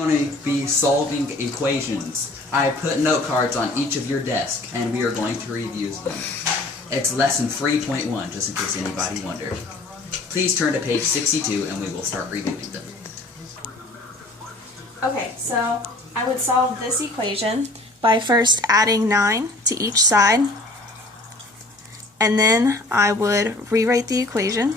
going to be solving equations. I put note cards on each of your desks, and we are going to review them. It's lesson 3.1, just in case anybody wondered. Please turn to page 62, and we will start reviewing them. Okay, so I would solve this equation by first adding 9 to each side, and then I would rewrite the equation.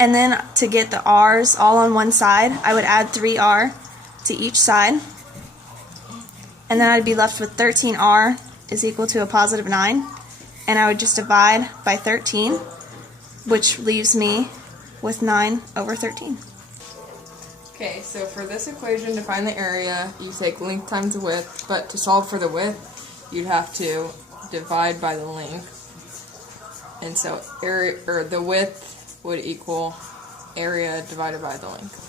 And then to get the r's all on one side, I would add 3r to each side. And then I'd be left with 13r is equal to a positive 9. And I would just divide by 13, which leaves me with 9 over 13. Okay, so for this equation, to find the area, you take length times the width, but to solve for the width, you'd have to divide by the length. And so area, or the width would equal area divided by the length.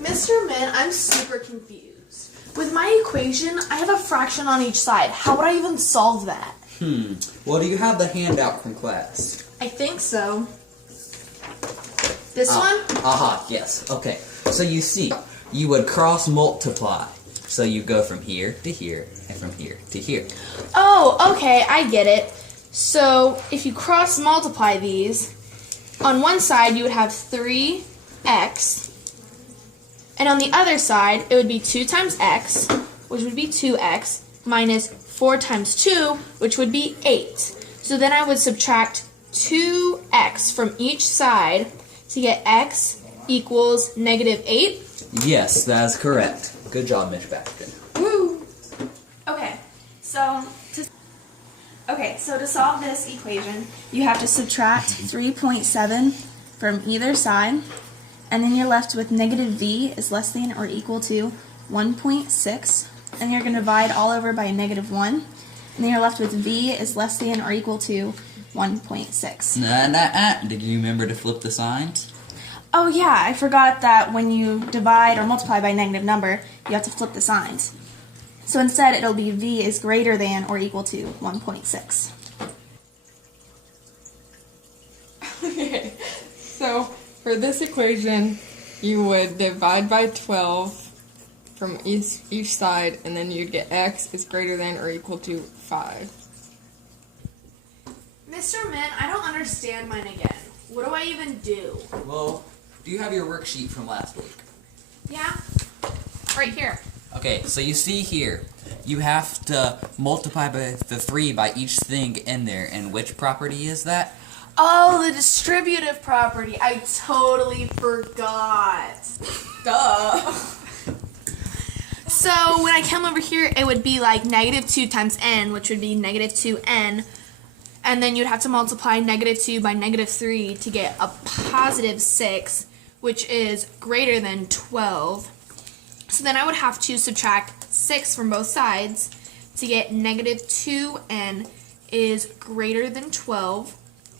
Mr. Min, I'm super confused. With my equation, I have a fraction on each side. How would I even solve that? Well, do you have the handout from class? I think so. This one? Aha, yes. Okay. So you see, you would cross multiply. So you go from here to here, and from here to here. Oh, okay, I get it. So if you cross multiply these, on one side you would have 3x, and on the other side it would be 2 times x, which would be 2x, minus 4 times 2, which would be 8. So then I would subtract 2x from each side to get x equals negative 8. Yes, that is correct. Good job, Miss Baxton. Woo! Okay, so to solve this equation, you have to subtract 3.7 from either side, and then you're left with negative v is less than or equal to 1.6, and you're going to divide all over by negative 1, and then you're left with v is less than or equal to 1.6. Did you remember to flip the signs? Oh yeah, I forgot that when you divide or multiply by a negative number, you have to flip the signs. So instead, it'll be v is greater than or equal to 1.6. Okay, so for this equation, you would divide by 12 from each side, and then you'd get x is greater than or equal to 5. Mr. Min, I don't understand mine again. What do I even do? Well, do you have your worksheet from last week? Yeah, right here. Okay, so you see here, you have to multiply by the 3 by each thing in there, and which property is that? Oh, the distributive property. I totally forgot. Duh. So when I come over here, it would be like negative 2 times n, which would be negative 2n. And then you'd have to multiply negative 2 by negative 3 to get a positive 6, which is greater than 12. So then I would have to subtract 6 from both sides to get negative 2n is greater than 12.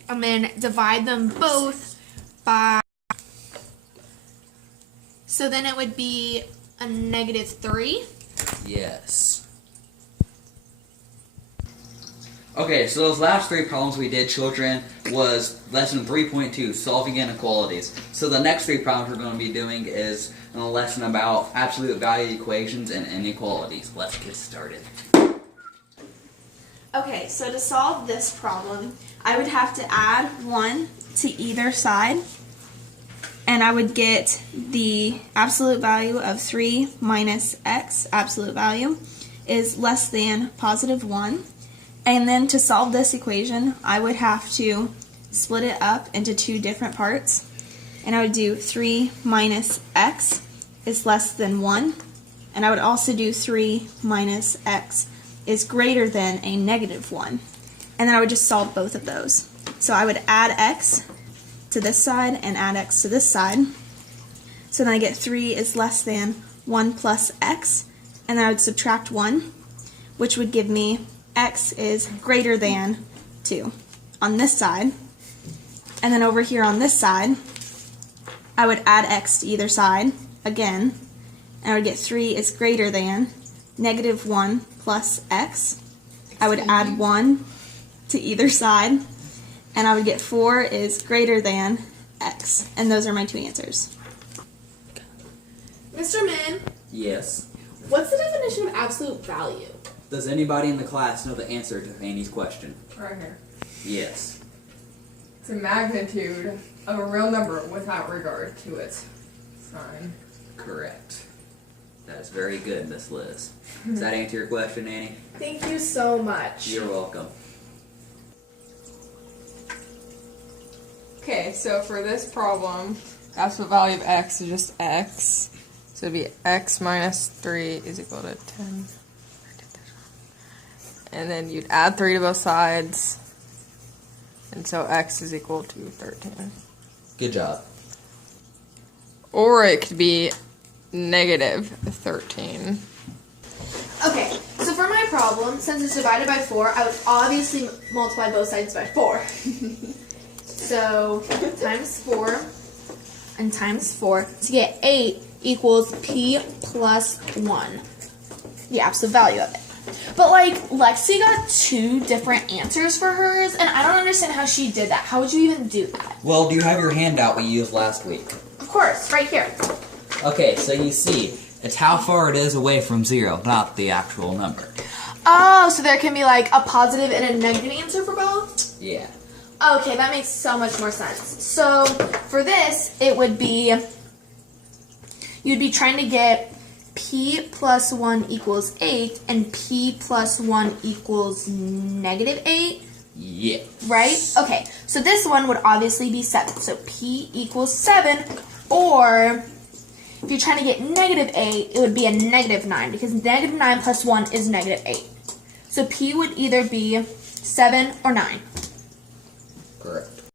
And then divide them both by... So then it would be a negative 3. Yes. Okay, so those last 3 problems we did, children, was lesson 3.2, solving inequalities. So the next 3 problems we're going to be doing is a lesson about absolute value equations and inequalities. Let's get started. Okay, so to solve this problem, I would have to add 1 to either side, and I would get the absolute value of 3 minus x, absolute value, is less than positive 1. And then to solve this equation, I would have to split it up into 2 different parts. And I would do 3 minus x is less than 1. And I would also do 3 minus x is greater than a negative 1. And then I would just solve both of those. So I would add x to this side and add x to this side. So then I get 3 is less than 1 plus x. And then I would subtract 1, which would give me x is greater than 2 on this side. And then over here on this side, I would add x to either side again, and I would get 3 is greater than negative 1 plus x. I would add 1 to either side, and I would get 4 is greater than x. And those are my two answers. Mr. Min, Yes. what's the definition of absolute value? Does anybody in the class know the answer to Annie's question? Right here. Yes. It's a magnitude of a real number without regard to its sign. Correct. That is very good, Miss Liz. Does that answer your question, Annie? Thank you so much. You're welcome. Okay, so for this problem, absolute value of x is just x. So it'd be x minus 3 is equal to 10. And then you'd add 3 to both sides. And so x is equal to 13. Good job. Or it could be negative 13. Okay, so for my problem, since it's divided by 4, I would obviously multiply both sides by 4. So, times 4 and times 4 to get 8 equals p plus 1. The absolute value of it. But, like, Lexi got 2 different answers for hers, and I don't understand how she did that. How would you even do that? Well, do you have your handout we used last week? Of course, right here. Okay, so you see, it's how far it is away from 0, not the actual number. Oh, so there can be, like, a positive and a negative answer for both? Yeah. Okay, that makes so much more sense. So, for this, it would be, you'd be trying to get p plus 1 equals 8, and p plus 1 equals negative 8, Yeah. right? Okay, so this one would obviously be 7. So, p equals 7, or if you're trying to get negative 8, it would be a negative 9, because negative 9 plus 1 is negative 8. So, p would either be 7 or 9. Correct.